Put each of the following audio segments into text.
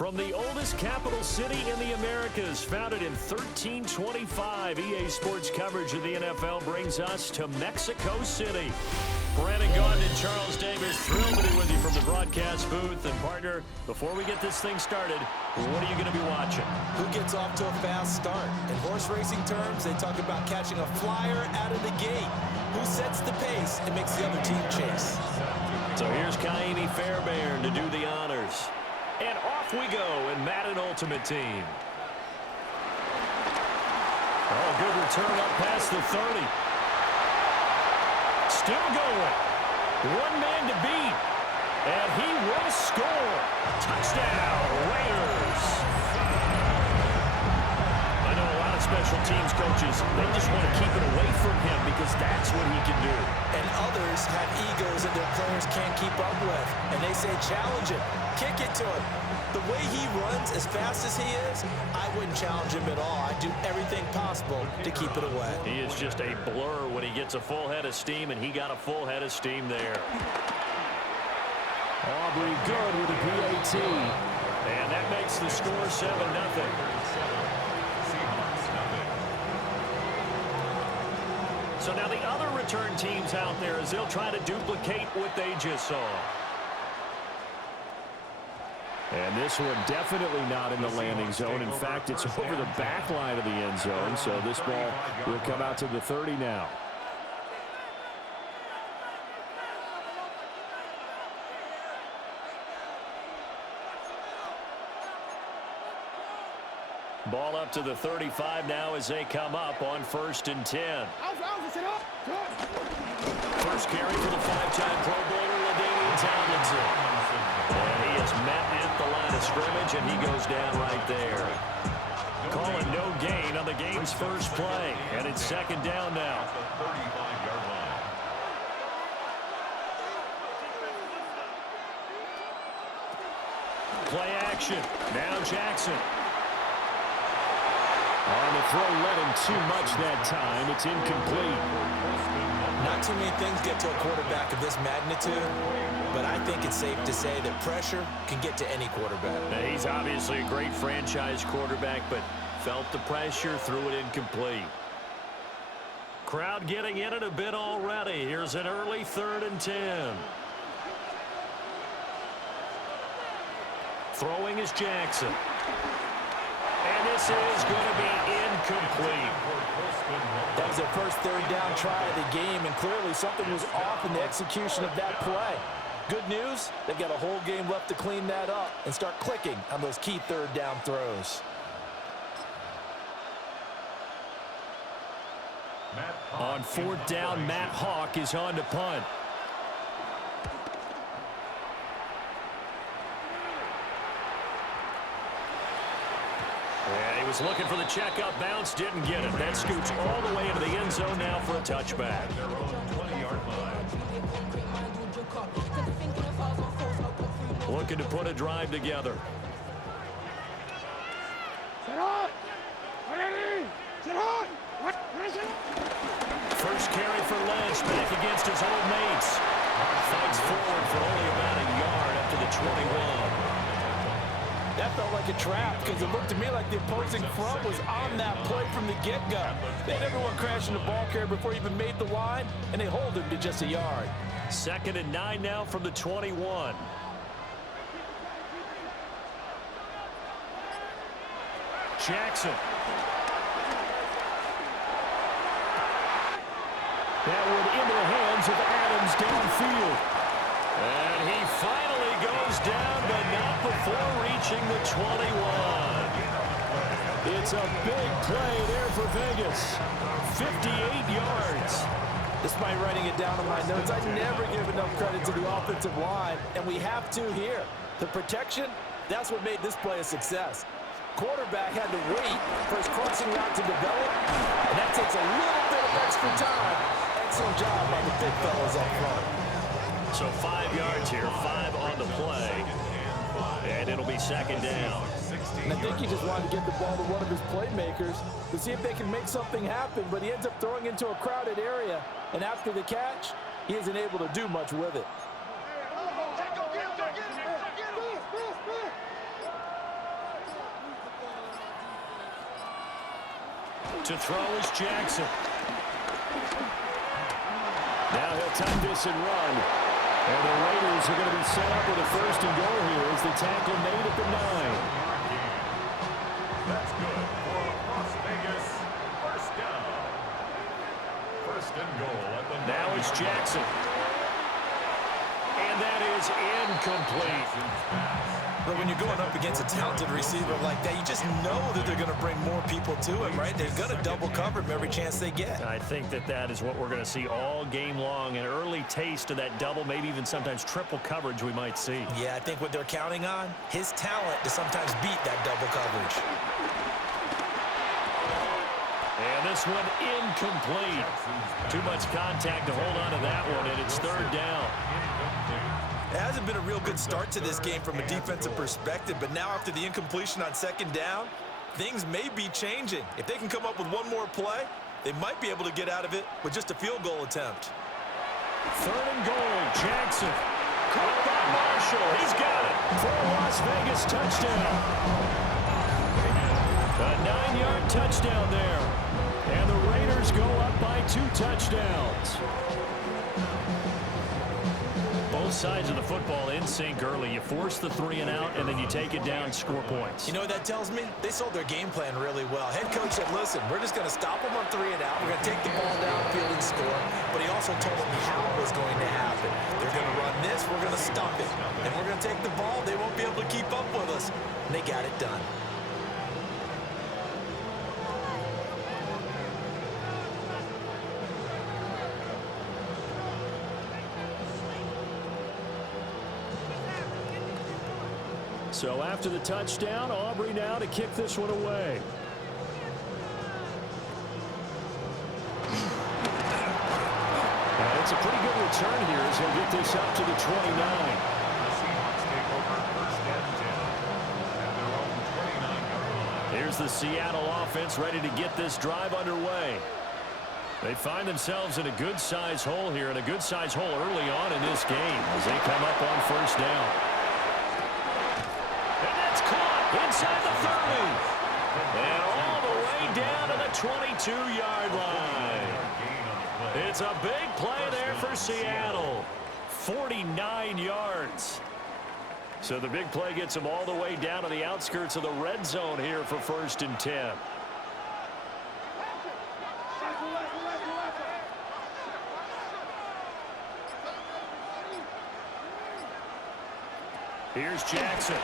From the oldest capital city in the Americas, founded in 1325, EA Sports coverage of the NFL brings us to Mexico City. Brandon Gaudin and Charles Davis, thrilled to be with you from the broadcast booth. And partner, before we get this thing started, what are you going to be watching? Who gets off to a fast start? In horse racing terms, they talk about catching a flyer out of the gate. Who sets the pace and makes the other team chase? So here's Kaimi Fairbairn to do the honors. And off we go in Madden Ultimate Team. Oh, good return up past the 30. Still going. One man to beat. And he will score. Touchdown, Raiders. I know a lot of special teams coaches, they just want to keep it away from him because that's what he can do. And others have egos that their players can't keep up with. And they say, challenge him. Kick it to him. The way he runs as fast as he is, I wouldn't challenge him at all. I'd do everything possible to keep it away. He is just a blur when he gets a full head of steam, and he got a full head of steam there. Aubrey good with a PAT. And that makes the score 7-0. So now the other return teams out there as they'll try to duplicate what they just saw. And this one definitely not in the landing zone. In fact, it's over the back line of the end zone. So this ball will come out to the 30 now. Ball up to the 35 now as they come up on 1st and 10. First carry for the 5-time Pro Bowler, LaDainian Tomlinson. And he is met at the line of scrimmage, and he goes down right there. Calling no gain on the game's first play, and it's 2nd down now. Play action. Now Jackson. On the throw, led him too much that time. It's incomplete. Not too many things get to a quarterback of this magnitude, but I think it's safe to say that pressure can get to any quarterback. Now, he's obviously a great franchise quarterback, but felt the pressure, threw it incomplete. Crowd getting in it a bit already. Here's an early 3rd and 10. Throwing is Jackson. And this is going to be incomplete. That was their first 3rd down try of the game, and clearly something was off in the execution of that play. Good news, they've got a whole game left to clean that up and start clicking on those key 3rd down throws. On 4th down, Matt Hawk is on to punt. And he was looking for the checkup bounce, didn't get it. That scoots all the way into the end zone now for a touchback. Looking to put a drive together. First carry for Lynch, back against his old mates. Fights forward for only about a yard up to the 21. That felt like a trap because it looked to me like the opposing front was on that play from the get-go. They had everyone crashing the ball carrier before he even made the line, and they hold him to just a yard. 2nd and 9 now from the 21. Jackson. That one into the hands of Adams downfield. And he finally goes down, but not before reaching the 21. It's a big play there for Vegas. 58 yards. Despite writing it down in my notes, I never give enough credit to the offensive line, and we have to here. The protection, that's what made this play a success. Quarterback had to wait for his crossing route to develop, and that takes a little bit of extra time. Excellent job by the big fellas up front. So 5 yards here, 5 on the play, and it'll be 2nd down. And I think he just wanted to get the ball to one of his playmakers to see if they can make something happen, but he ends up throwing into a crowded area, and after the catch, he isn't able to do much with it. To throw is Jackson. Now he'll tuck this and run. And the Raiders are going to be set up with a first and goal here as the tackle made at the 9. That's good for Las Vegas. First down. First and goal at the 9. Now it's Jackson. And that is incomplete. But when you're going up against a talented receiver like that, you just know that they're going to bring more people to him, right? They're going to double cover him every chance they get. I think that is what we're going to see all game long. An early taste of that double, maybe even sometimes triple coverage we might see. Yeah, I think what they're counting on, his talent to sometimes beat that double coverage. And this one incomplete. Too much contact to hold on to that one, and it's third down. It hasn't been a real good start to this game from a defensive perspective, but now after the incompletion on second down, things may be changing. If they can come up with one more play, they might be able to get out of it with just a field goal attempt. Third and goal, Jackson. Caught by Marshall. He's got it for a Las Vegas touchdown. A 9-yard touchdown there. And the Raiders go up by 2 touchdowns. Both sides of the football in sync early. You force the 3 and out, and then you take it down, score points. You know what that tells me? They sold their game plan really well. Head coach said, listen, we're just going to stop them on 3 and out. We're going to take the ball downfield and score. But he also told them how it was going to happen. They're going to run this. We're going to stop it. And we're going to take the ball. They won't be able to keep up with us. And they got it done. So after the touchdown, Aubrey now to kick this one away. And it's a pretty good return here as he'll get this up to the 29. The Seahawks take over first and 10 at their own 29-yard line. Here's the Seattle offense ready to get this drive underway. They find themselves in a good-sized hole here, and a good-sized hole early on in this game as they come up on first down. Inside the 30. And all the way down to the 22-yard line. It's a big play there for Seattle. 49 yards. So the big play gets them all the way down to the outskirts of the red zone here for first and 10. Here's Jackson.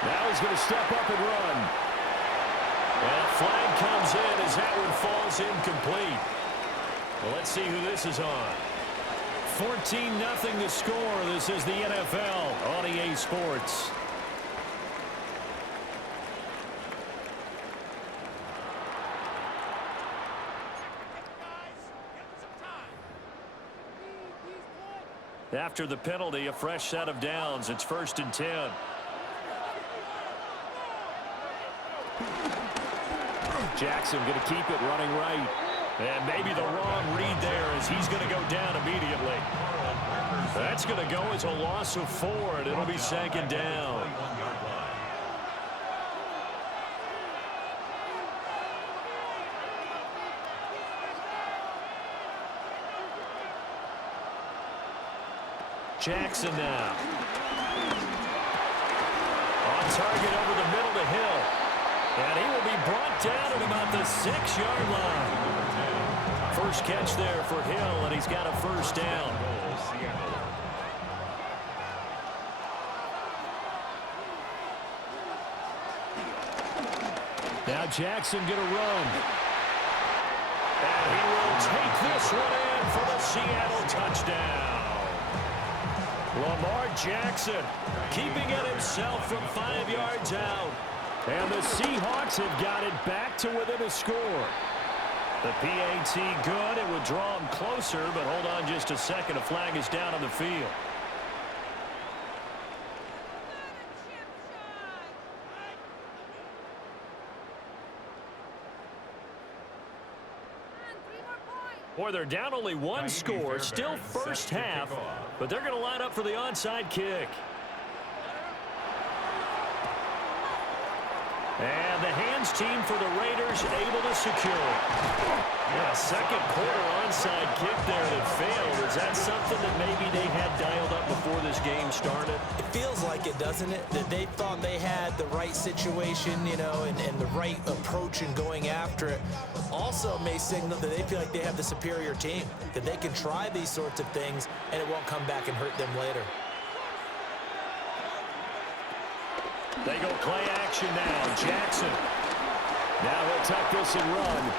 Now he's going to step up and run. And a flag comes in as that one falls incomplete. Well, let's see who this is on. 14-0 the score. This is the NFL on EA Sports. After the penalty, a fresh set of downs. It's first and 10. Jackson going to keep it running right. And maybe the wrong read there as he's going to go down immediately. That's going to go as a loss of 4, and it'll be second down. Jackson now. On target over the middle to Hill. And he will be brought down at about the 6-yard line. First catch there for Hill, and he's got a first down. Now Jackson going to run. And he will take this one in for the Seattle touchdown. Lamar Jackson keeping it himself from 5 yards out. And the Seahawks have got it back to within a score. The PAT good. It would draw them closer, but hold on just a second. A flag is down on the field. Boy, they're down only one score, still first half, but they're going to line up for the onside kick. And the hands team for the Raiders able to secure. Yeah, second quarter onside kick there that failed. Is that something that maybe they had dialed up before this game started? It feels like it, doesn't it? That they thought they had the right situation, you know, and the right approach in going after it. Also may signal that they feel like they have the superior team, that they can try these sorts of things and it won't come back and hurt them later. They go play action now. Jackson. Now he'll tuck this and run.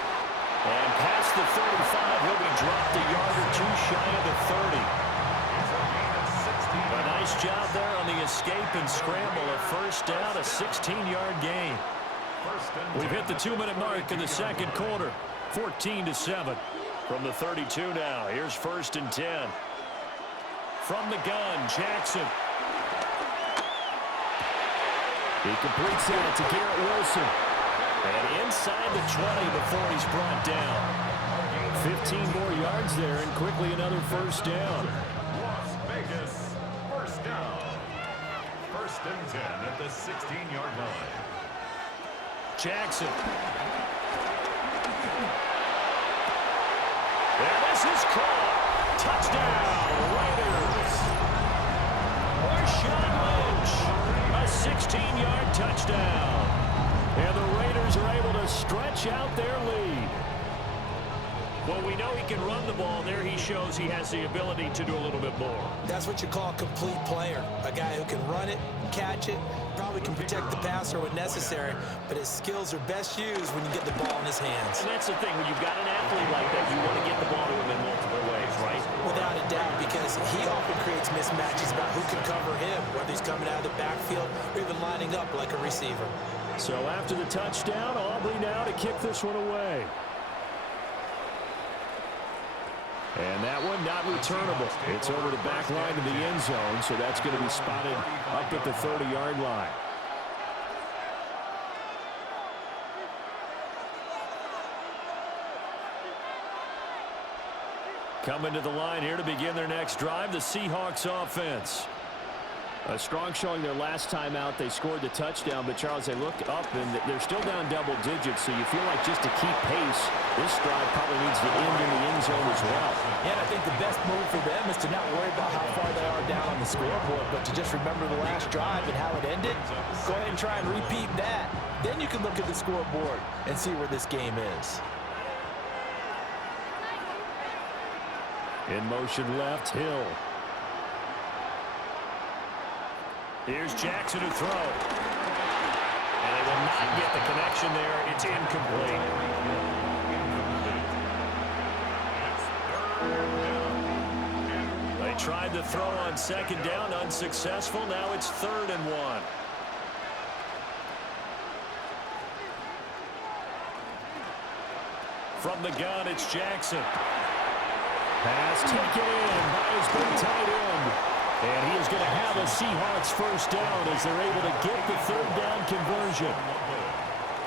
And past the 35, he'll be dropped a yard or two shy of the 30. A nice job there on the escape and scramble. A first down, a 16-yard gain. We've hit the 2-minute mark in the second quarter. 14-7 from the 32 now. Here's 1st and 10. From the gun, Jackson. He completes that to Garrett Wilson. And inside the 20 before he's brought down. 15 more yards there and quickly another first down. Las Vegas, first down. 1st and 10 at the 16-yard line. Jackson. And this is caught. Touchdown, Raiders. Marshawn Lynch. A 16-yard touchdown. And the Raiders are able to stretch out their lead. Well, we know he can run the ball. There he shows he has the ability to do a little bit more. That's what you call a complete player. A guy who can run it, catch it, probably can protect the passer when necessary, but his skills are best used when you get the ball in his hands. And that's the thing. When you've got an athlete like that, you want to get the ball to him in multiple ways, right? Without a doubt, because he often creates mismatches about who can cover him, whether he's coming out of the backfield or even lining up like a receiver. So after the touchdown, Aubrey now to kick this one away. And that one not returnable. It's over the back line of the end zone, so that's going to be spotted up at the 30-yard line. Coming to the line here to begin their next drive, the Seahawks offense. A strong showing their last time out. They scored the touchdown, but Charles, they look up and they're still down double digits, so you feel like just to keep pace, this drive probably needs to end in the end zone as well. Yeah, and I think the best move for them is to not worry about how far they are down on the scoreboard, but to just remember the last drive and how it ended. Go ahead and try and repeat that. Then you can look at the scoreboard and see where this game is. In motion left, Hill. Here's Jackson to throw. And they will not get the connection there. It's incomplete. They tried to throw on 2nd down, unsuccessful. Now it's 3rd and 1. From the gun, it's Jackson. Pass taken in by his big tight end. And he is going to have a Seahawks first down as they're able to get the 3rd down conversion.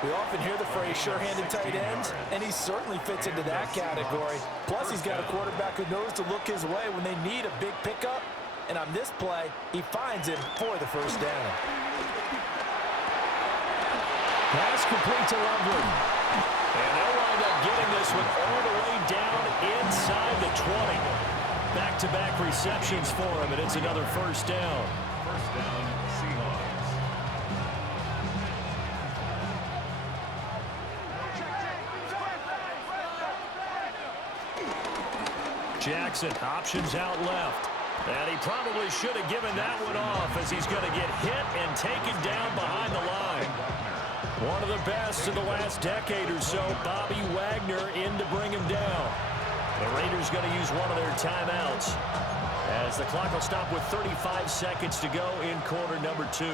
We often hear the phrase sure-handed tight ends, and he certainly fits into that category. Plus, he's got a quarterback who knows to look his way when they need a big pickup. And on this play, he finds him for the first down. Pass complete to Loveland. And they'll wind up getting this one all the way down inside the 20. Back-to-back receptions for him, and it's another first down. First down, Seahawks. Jackson, options out left. And he probably should have given that one off as he's going to get hit and taken down behind the line. One of the best in the last decade or so, Bobby Wagner in to bring him down. The Raiders going to use one of their timeouts as the clock will stop with 35 seconds to go in quarter number 2.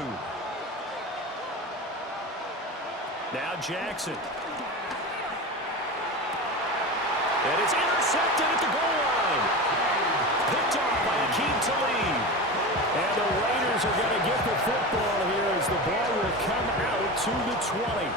Now Jackson. And it's intercepted at the goal line. Picked off by Akeem Talib. And the Raiders are going to get the football here as the ball will come out to the 20.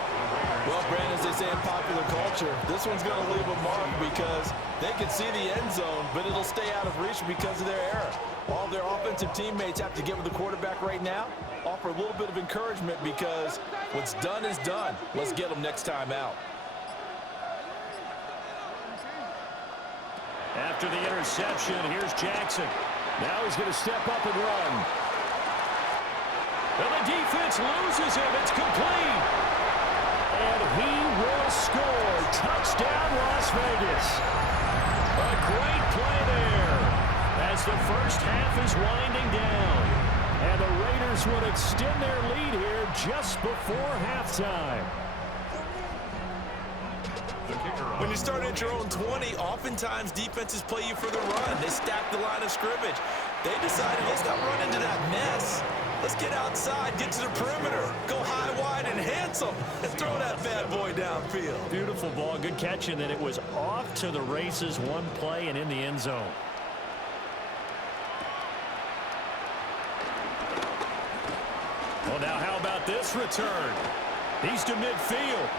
Well, Brandon, as they say in popular culture, this one's going to leave a mark because they can see the end zone, but it'll stay out of reach because of their error. All their offensive teammates have to get with the quarterback right now offer a little bit of encouragement because what's done is done. Let's get them next time out. After the interception, here's Jackson. Now he's going to step up and run. And the defense loses him. It's complete. And he will score. Touchdown, Las Vegas. A great play there as the first half is winding down. And the Raiders would extend their lead here just before halftime. When you start at your own 20, oftentimes defenses play you for the run. They stack the line of scrimmage. They decided, let's not run into that mess. Let's get outside, get to the perimeter, go high, wide, and handsome, and throw that bad boy downfield. Beautiful ball, good catch, and then it was off to the races, one play and in the end zone. Well, now how about this return? He's to midfield.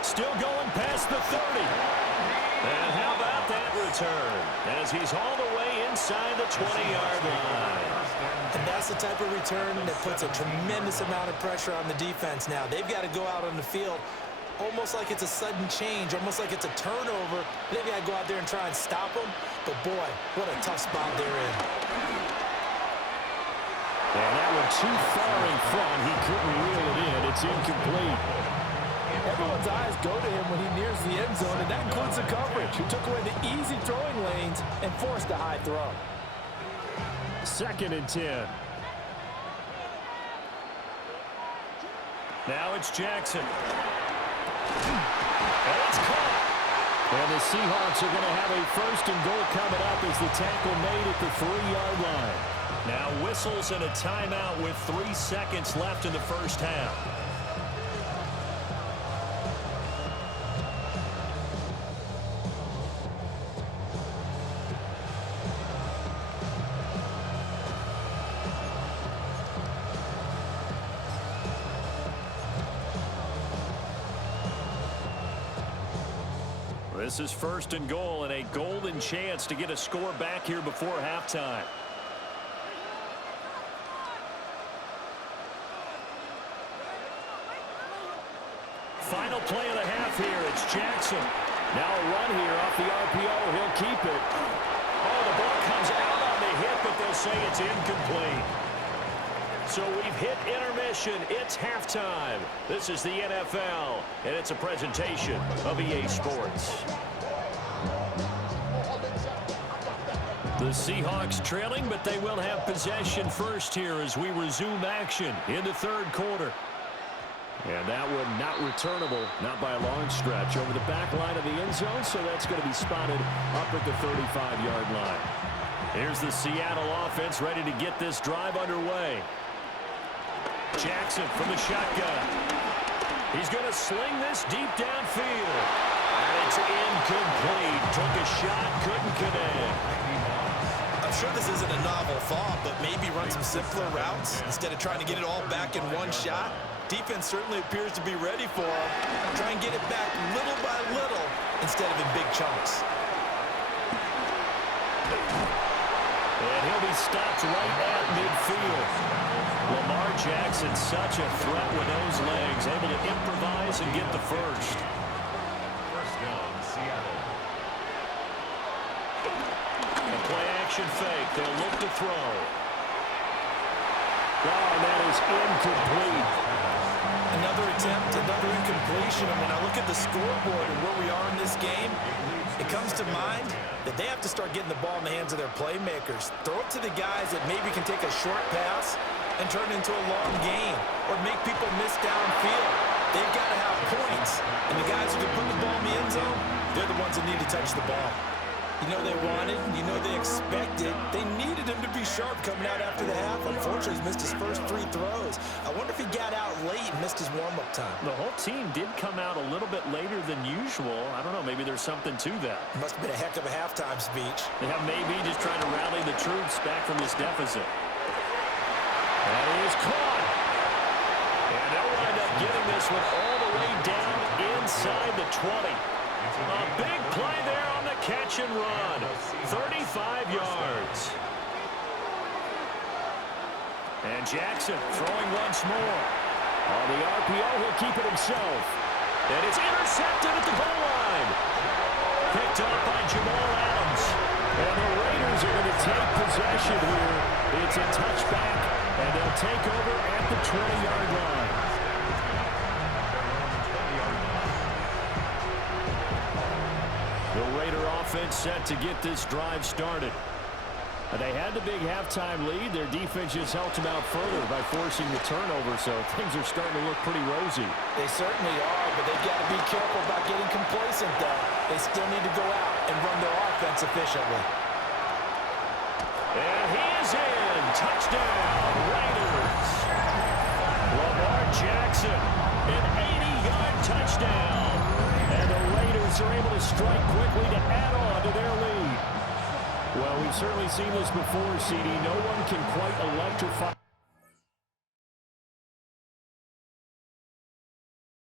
Still going past the 30. And how about that return as he's hauled away inside the 20-yard line. And that's the type of return that puts a tremendous amount of pressure on the defense now. They've got to go out on the field almost like it's a sudden change, almost like it's a turnover. They've got to go out there and try and stop them. But, boy, what a tough spot they're in. And that one too far in front. He couldn't reel it in. It's incomplete. Everyone's eyes go to him when he nears the end zone, and that includes the coverage, who took away the easy throwing lanes and forced a high throw. 2nd and 10. Now it's Jackson. And it's caught. And the Seahawks are going to have a 1st and goal coming up as the tackle made at the 3-yard line. Now whistles and a timeout with 3 seconds left in the first half. This is 1st and goal and a golden chance to get a score back here before halftime. Final play of the half here. It's Jackson. Now a run here off the RPO. He'll keep it. Oh, the ball comes out on the hit, but they'll say it's incomplete. So we've hit intermission. It's halftime. This is the NFL, and it's a presentation of EA Sports. The Seahawks trailing, but they will have possession first here as we resume action in the 3rd quarter. And that one not returnable, not by a long stretch, over the back line of the end zone, so that's going to be spotted up at the 35-yard line. Here's the Seattle offense ready to get this drive underway. Jackson from the shotgun. He's going to sling this deep downfield. And it's incomplete. Took a shot, couldn't connect. I'm sure this isn't a novel thought, but maybe run some simpler routes instead of trying to get it all back in one shot. Defense certainly appears to be ready for him. Try and get it back little by little instead of in big chunks. And he'll be stopped right at midfield. Lamar Jackson, such a threat with those legs, able to improvise and get the first. 1st down, Seattle. A play-action fake. They'll look to throw. Oh, and that is incomplete. Another attempt, another incompletion. I mean, I look at the scoreboard and where we are in this game. It comes to mind that they have to start getting the ball in the hands of their playmakers. Throw it to the guys that maybe can take a short pass and turn it into a long gain or make people miss downfield. They've got to have points. And the guys who can put the ball in the end zone, they're the ones that need to touch the ball. You know they wanted, you know they expected. They needed him to be sharp coming out after the half. Unfortunately, he's missed his first 3 throws. I wonder if he got out late and missed his warm-up time. The whole team did come out a little bit later than usual. I don't know, maybe there's something to that. Must have been a heck of a halftime speech. Yeah, maybe just trying to rally the troops back from this deficit. That is caught. And they'll wind up getting this one all the way down inside the 20. A big play there on the catch and run. 35 yards. And Jackson throwing once more. On the RPO, he'll keep it himself. And it's intercepted at the goal line. Picked up by Jamal Adams. And the Raiders are going to take possession here. It's a touchback, and they'll take over at the 20-yard line. The Raider offense set to get this drive started. They had the big halftime lead. Their defense just helped them out further by forcing the turnover, so things are starting to look pretty rosy. They certainly are, but they've got to be careful about getting complacent, though. They still need to go out and run their offense efficiently. And he is in. Touchdown, Raiders. Lamar Jackson, an 80-yard touchdown. And the Raiders are able to strike quickly to add on to their lead. Well, we've certainly seen this before, CD. No one can quite electrify.